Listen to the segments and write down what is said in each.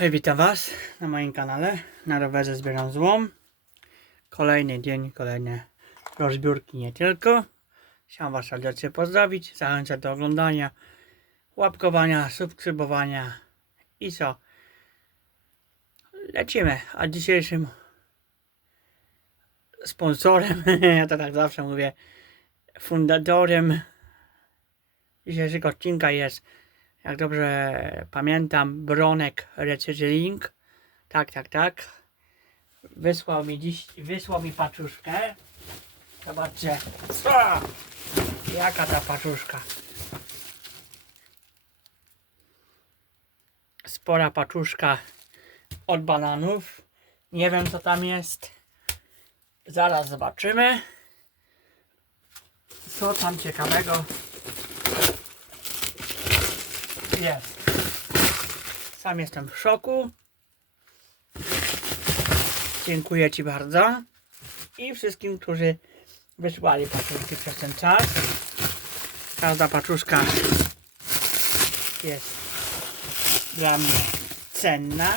Hej, witam Was na moim kanale. Na rowerze zbieram złom. Kolejny dzień, kolejne rozbiórki nie tylko. Chciałem Was serdecznie pozdrowić. Zachęcam do oglądania, łapkowania, subskrybowania i co? Lecimy. A dzisiejszym sponsorem, ja to tak zawsze mówię, fundatorem dzisiejszego odcinka jest jak dobrze pamiętam, Bronek Recycling. Tak, tak, tak. Wysłał mi dziś, wysłał mi paczuszkę. Zobaczcie. Co? Jaka ta paczuszka? Spora paczuszka od bananów. Nie wiem co tam jest. Zaraz zobaczymy. Co tam ciekawego jest. Sam jestem w szoku. Dziękuję Ci bardzo. I wszystkim, którzy wysłali paczuszki przez ten czas. Każda paczuszka jest dla mnie cenna.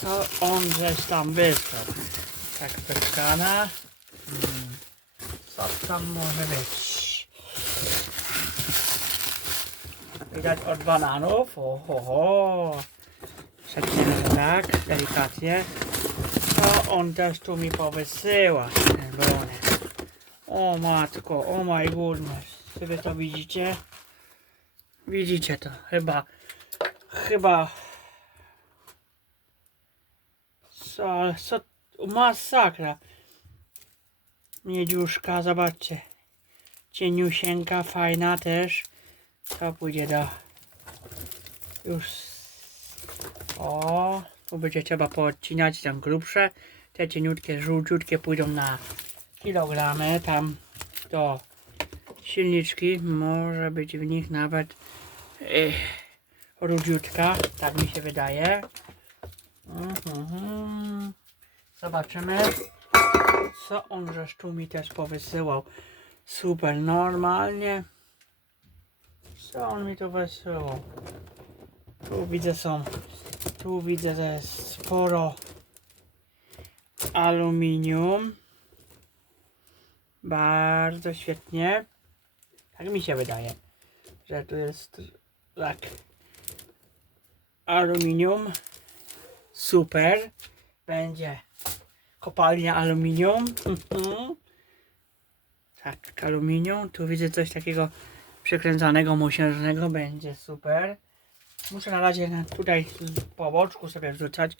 Co on żeś tam wysłał? Tak, wytkana. Co tam może być? Widać od bananów. Oho. Przecinamy tak, delikatnie. To on też tu mi powysyła. O matko, o my goodness. Czy wy to widzicie? Widzicie to? Chyba, chyba... Co, co, masakra. Miedziuszka, zobaczcie. Cieniusieńka, fajna też. To pójdzie do... Już... O, tu będzie trzeba poodcinać tam grubsze. Te cieniutkie, żółciutkie pójdą na kilogramy. Tam do silniczki. Może być w nich nawet eh, rudziutka. Tak mi się wydaje. Mhm. Zobaczymy co on żeż tu mi też powysyłał. Super, normalnie. Co on mi tu wysyłał? Tu widzę są, tu widzę, że jest sporo aluminium. Bardzo świetnie. Tak mi się wydaje, że tu jest tak aluminium. Super. Będzie kopalnia aluminium. Mhm. Tak, aluminium. Tu widzę coś takiego przekręcanego, mosiężnego. Będzie super. Muszę na razie tutaj po sobie wrzucać,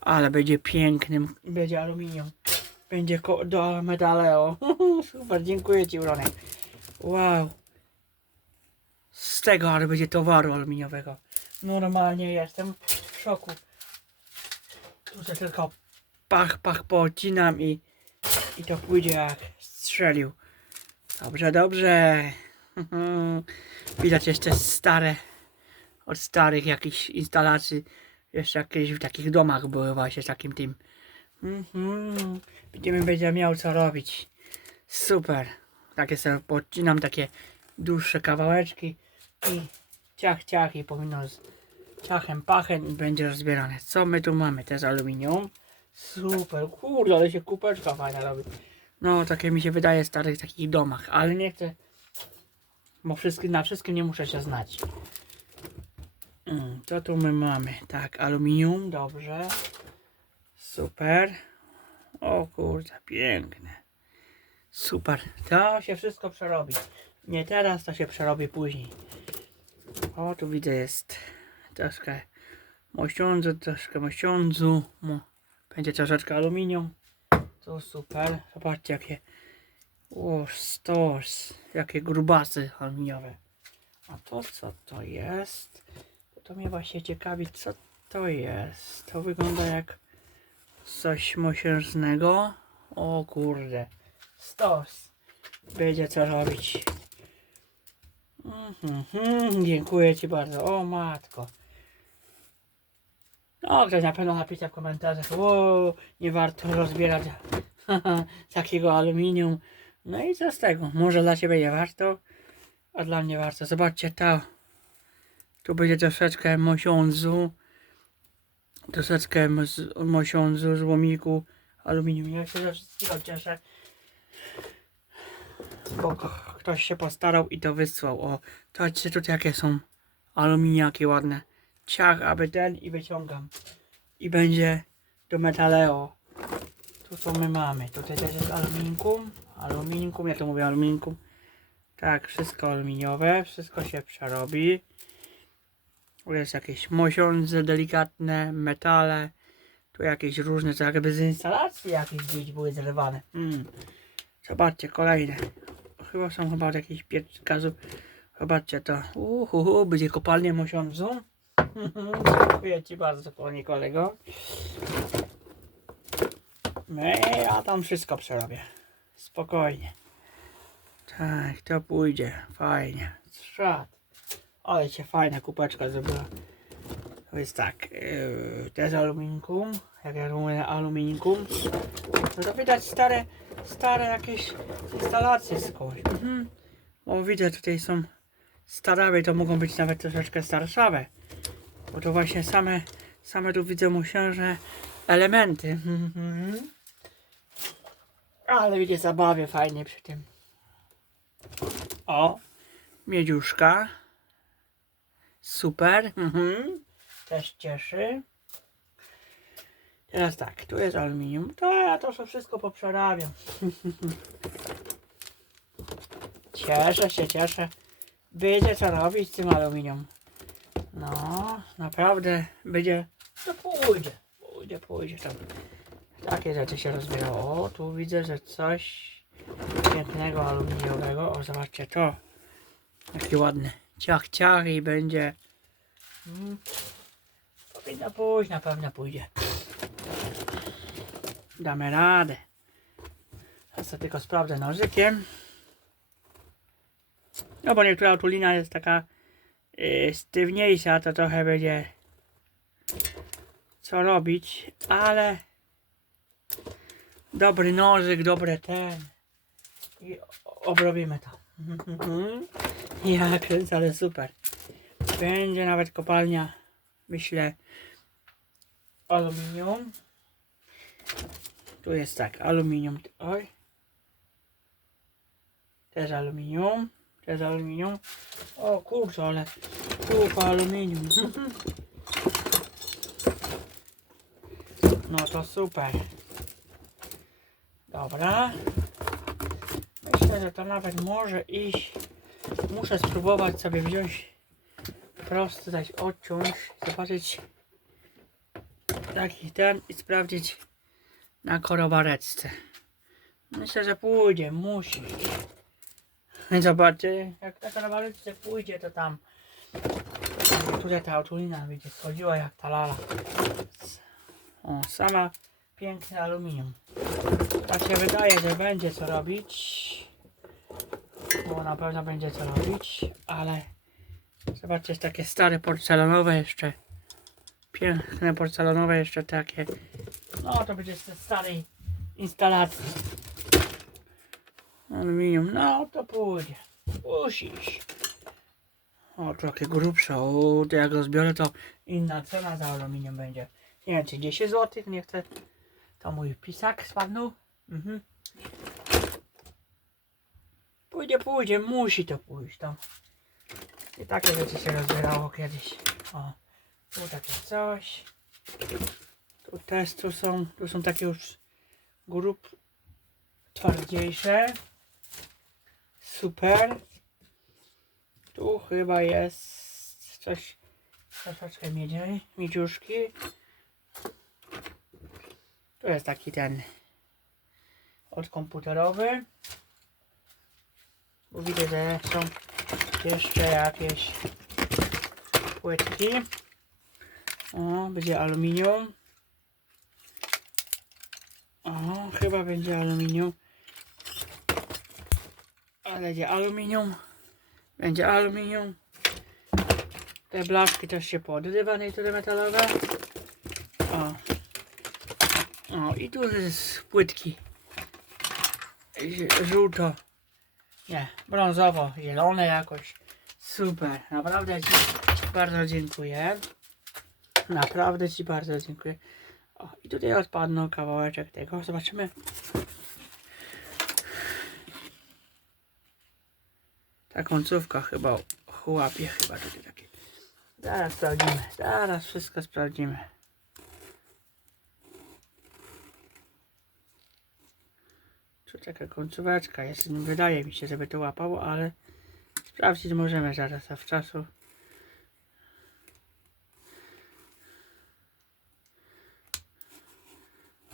ale będzie pięknym. Będzie aluminium. Będzie do medaleo. super, dziękuję Ci, Uronek. Wow. Z tego, ale będzie towaru aluminiowego. Normalnie jestem w szoku. Tu się tylko pach, pach poodcinam i, i to pójdzie jak strzelił. Dobrze, dobrze. Widać jeszcze stare, od starych jakichś instalacji. Jeszcze jakieś w takich domach były właśnie takim tym. Mhm. Będziemy będzie miał co robić. Super. Takie sobie podcinam takie dłuższe kawałeczki i ciach, ciach i powinno z ciachem, pachem i będzie rozbierane. Co my tu mamy? To jest aluminium. Super, kurde, ale się kupeczka fajna robi. No, takie mi się wydaje w starych takich domach, ale nie chcę, bo wszystkie, na wszystkim nie muszę się znać. Mm, co tu my mamy? Tak, aluminium, dobrze. Super. O kurde, piękne. Super, to się wszystko przerobi. Nie teraz, to się przerobi później. O, tu widzę jest troszkę mościądzu, troszkę mościądzu. Mo. Będzie troszeczkę aluminium. To super. Zobaczcie jakie. O, stos. Jakie grubasy aluminiowe. A to co to jest? To mnie właśnie ciekawi, co to jest. To wygląda jak coś mosiężnego. O kurde. Stos. Będzie co robić. Mhm, mhm, dziękuję Ci bardzo. O matko. Ktoś na pewno napisze w komentarzach, o, nie warto rozbierać takiego aluminium, No i co z tego? Może dla ciebie nie warto, a dla mnie warto. Zobaczcie to. Tu będzie troszeczkę mosiądzu. Troszeczkę mos- mosiądzu, złomiku, aluminium. Ja się wszystkiego cieszę. K- ktoś się postarał i to wysłał. O, zobaczcie tutaj jakie są aluminiaki ładne. Ciach, aby ten i wyciągam. I będzie do metaleo. Tu co my mamy? Tutaj też jest aluminium. Aluminium, ja to mówię aluminium. Tak, wszystko aluminiowe, wszystko się przerobi. Tu jest jakieś mosiądze delikatne, metale. Tu jakieś różne, co jakby z instalacji jakieś gdzieś były zlewane. Mm. Zobaczcie, kolejne. Chyba są chyba od jakichś piec gazów. Zobaczcie to. Uhuhu, będzie kopalnia mosiądzu. Dziękuję Ci bardzo, panie kolego. No i ja tam wszystko przerobię. Spokojnie. Tak, to pójdzie. Fajnie. Szat. Ale się fajna kupeczka zrobiła. To jest tak. Yy, jest aluminium. Jak ja mówię aluminium. No to widać stare, stare jakieś instalacje kogoś. Mhm. Bo widzę tutaj są starawe, to mogą być nawet troszeczkę starszawe. Bo to właśnie same, same tu widzę musiężne elementy. Mhm. Ale widzę zabawię fajnie przy tym. O, miedziuszka. Super. Też cieszy. Teraz tak, tu jest aluminium. To ja to wszystko poprzerabiam. cieszę się, cieszę. Będzie co robić z tym aluminium. No, naprawdę będzie. To pójdzie. Pójdzie, pójdzie tam. Takie rzeczy się rozwijało. O, tu widzę, że coś pięknego aluminiowego. O, zobaczcie to. Jaki ładny. Ciach, ciach i będzie. Mm. Powinno pójść, na pewno pójdzie. Damy radę. Teraz tylko sprawdzę nożykiem. No bo niektóra tulina jest taka yy, sztywniejsza, to trochę będzie co robić, ale dobry nożyk, dobre ten i obrobimy to. Ja kręcę, ale super. Będzie nawet kopalnia, myślę, aluminium. Tu jest tak, aluminium, oj. Też aluminium, też aluminium. O kurczę, ale kupa aluminium. No to super. Dobra. Myślę, że to nawet może iść. Muszę spróbować sobie wziąć prosty, dać odciąć, zobaczyć taki ten i sprawdzić na korowareczce. Myślę, że pójdzie, musi. Zobaczcie, jak na korowareczce pójdzie, to tam tutaj ta otulina będzie schodziła jak ta lala. O, sama piękne aluminium. Tak się wydaje, że będzie co robić. Bo na pewno będzie co robić, ale zobaczcie, takie stare porcelanowe jeszcze. Piękne porcelanowe jeszcze takie. No to będzie z tej starej instalacji. Aluminium, no to pójdzie. Musisz. O, trochę grubsze. O, to jak go zbiorę, to inna cena za aluminium będzie. Nie wiem, czy 10 zł, nie chcę. To mój pisak spadnął. Mhm. Pójdzie, pójdzie, musi to pójść tam. I takie rzeczy się rozbierało kiedyś. O, tu takie coś. Tu też tu są, tu są takie już grup twardziejsze. Super. Tu chyba jest coś troszeczkę miedziej, miedziuszki. Tu jest taki ten odkomputerowy. Bo widzę, że są jeszcze jakieś płytki. O, będzie aluminium. O, chyba będzie aluminium. Będzie aluminium. Będzie aluminium. Te blaszki też się podrywa, niektóre metalowe. O. O, i tu jest płytki. żółto, nie, brązowo, zielone jakoś. Super, naprawdę Ci bardzo dziękuję. Naprawdę Ci bardzo dziękuję. O, i tutaj odpadną kawałeczek tego. Zobaczymy. Ta końcówka chyba chłapie, chyba tutaj takie. Zaraz sprawdzimy, zaraz wszystko sprawdzimy. Tu taka końcóweczka jest, wydaje mi się, żeby to łapało, ale sprawdzić możemy zaraz, a w czasu.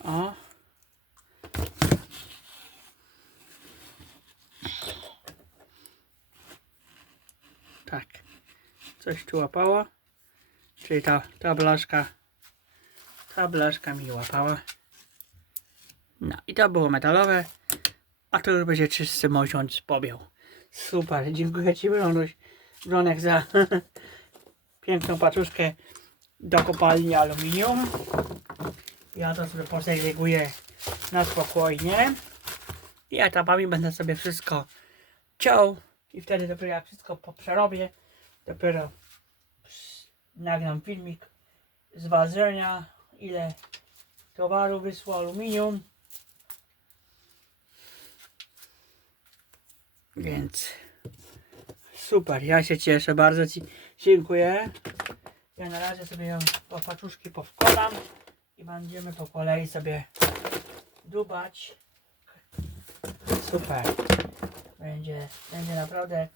O. Tak. Coś tu łapało. Czyli ta, ta blaszka. Ta blaszka mi łapała. No i to było metalowe. A to już będzie czysty mosiąc pobiał. Super. Dziękuję Ci Bronuś, Bronek za piękną paczuszkę do kopalni aluminium. Ja to sobie posegreguję na spokojnie. I etapami będę sobie wszystko ciął. I wtedy dopiero jak wszystko poprzerobię, dopiero nagram filmik z ważenia, ile towaru wysłał aluminium. Więc super, ja się cieszę, bardzo Ci dziękuję. Ja na razie sobie ją po paczuszki powkładam i będziemy po kolei sobie dubać. Super. Będzie, będzie naprawdę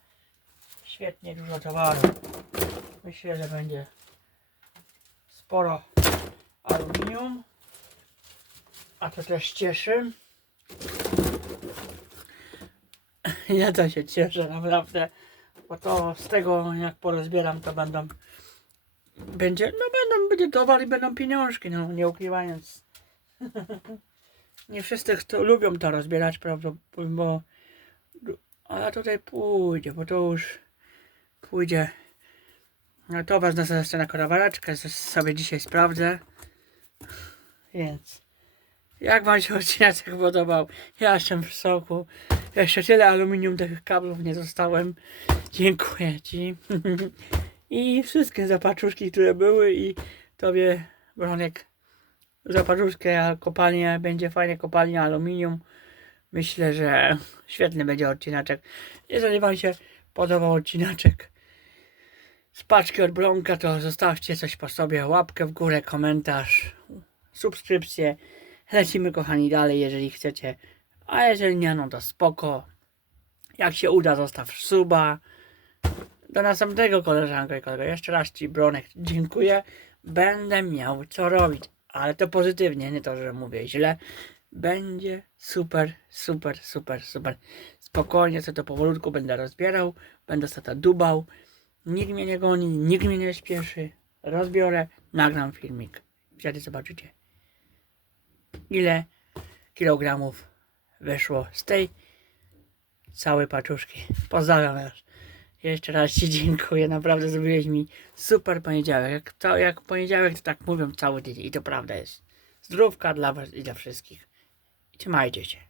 świetnie dużo towaru. Myślę, że będzie sporo aluminium. A to też cieszy. Ja to się cieszę naprawdę. Bo to z tego jak porozbieram to będą będzie, no będą, będzie towar i będą pieniążki, no nie ukrywając. nie wszyscy kto, lubią to rozbierać, prawda, bo ale tutaj pójdzie, bo to już pójdzie no towar na jeszcze na korowareczkę, sobie dzisiaj sprawdzę. Więc jak wam się odcinek podobał? Ja jestem w soku. Jeszcze tyle aluminium tych kablów nie zostałem. Dziękuję Ci. I wszystkie zapaczuszki, które były i Tobie, Bronek, zapaczuszkę, kopalnia, będzie fajnie kopalnia aluminium. Myślę, że świetny będzie odcinaczek. Jeżeli Wam się podobał odcinaczek z paczki od Bronka, to zostawcie coś po sobie, łapkę w górę, komentarz, subskrypcję. Lecimy kochani dalej, jeżeli chcecie. A jeżeli nie, no to spoko. Jak się uda, zostaw suba. Do następnego koleżanko i kolego. Jeszcze raz Ci, Bronek, dziękuję. Będę miał co robić, ale to pozytywnie, nie to, że mówię źle. Będzie super, super, super, super. Spokojnie sobie to powolutku będę rozbierał, będę to dubał. Nikt mnie nie goni, nikt mnie nie śpieszy. Rozbiorę, nagram filmik. Wtedy zobaczycie, ile kilogramów wyszło z tej całej paczuszki. Pozdrawiam Was. Jeszcze raz Ci dziękuję, naprawdę zrobiłeś mi super poniedziałek. Jak, to, jak poniedziałek, to tak mówią cały tydzień i to prawda jest. Zdrówka dla Was i dla wszystkich. Trzymajcie się.